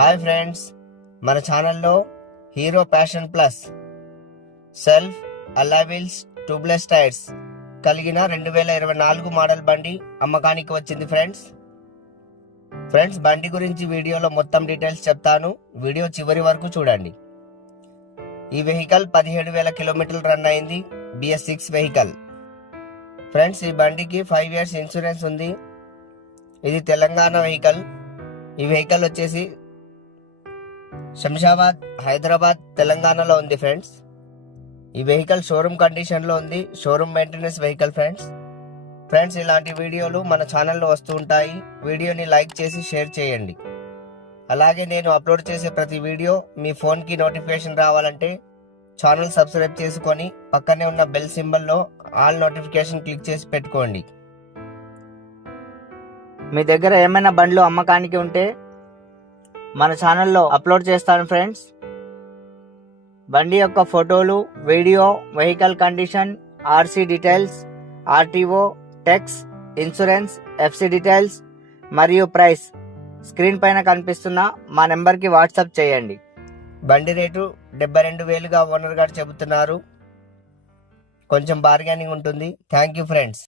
Hi friends, మన ఛానల్లో hero passion plus self alloy wheels tubeless tyres కలిగిన 2024 model బండి అమ్మకానికి వచ్చింది ఫ్రెండ్స్ బండి గురించి వీడియోలో మొత్తం డీటెయిల్స్ చెప్తాను. వీడియో చివరి వరకు చూడండి. ఈ వెహికల్ 17,000 కిలోమీటర్లు రన్ అయింది. BS6 vehicle. ఫ్రెండ్స్, ఈ బండికి 5 years ఇన్సూరెన్స్ ఉంది. ఇది తెలంగాణ వెహికల్. ఈ వెహికల్ వచ్చేసి శంషాబాద్, హైదరాబాద్, తెలంగాణలో ఉంది ఫ్రెండ్స్. ఈ వెహికల్ షోరూమ్ కండిషన్లో ఉంది. షోరూమ్ మెయింటెనెన్స్ వెహికల్ ఫ్రెండ్స్ ఇలాంటి వీడియోలు మన ఛానల్లో వస్తూ ఉంటాయి. వీడియోని లైక్ చేసి షేర్ చేయండి. అలాగే నేను అప్లోడ్ చేసే ప్రతి వీడియో మీ ఫోన్కి నోటిఫికేషన్ రావాలంటే ఛానల్ సబ్స్క్రైబ్ చేసుకొని పక్కనే ఉన్న బెల్ సింబల్లో ఆల్ నోటిఫికేషన్ క్లిక్ చేసి పెట్టుకోండి. మీ దగ్గర ఏమైనా బండ్లు అమ్మకానికి ఉంటే మన ఛానల్లో అప్లోడ్ చేస్తాను ఫ్రెండ్స్. బండి యొక్క ఫోటోలు, video, vehicle condition, RC details, RTO, tax, insurance, FC details మరియు ప్రైస్ స్క్రీన్ పైన కనిపిస్తున్న మా నెంబర్కి వాట్సాప్ చేయండి. బండి రేటు 72,000గా ఓనర్ గారు చెబుతున్నారు. కొంచెం బార్గెనింగ్ ఉంటుంది. Thank you friends.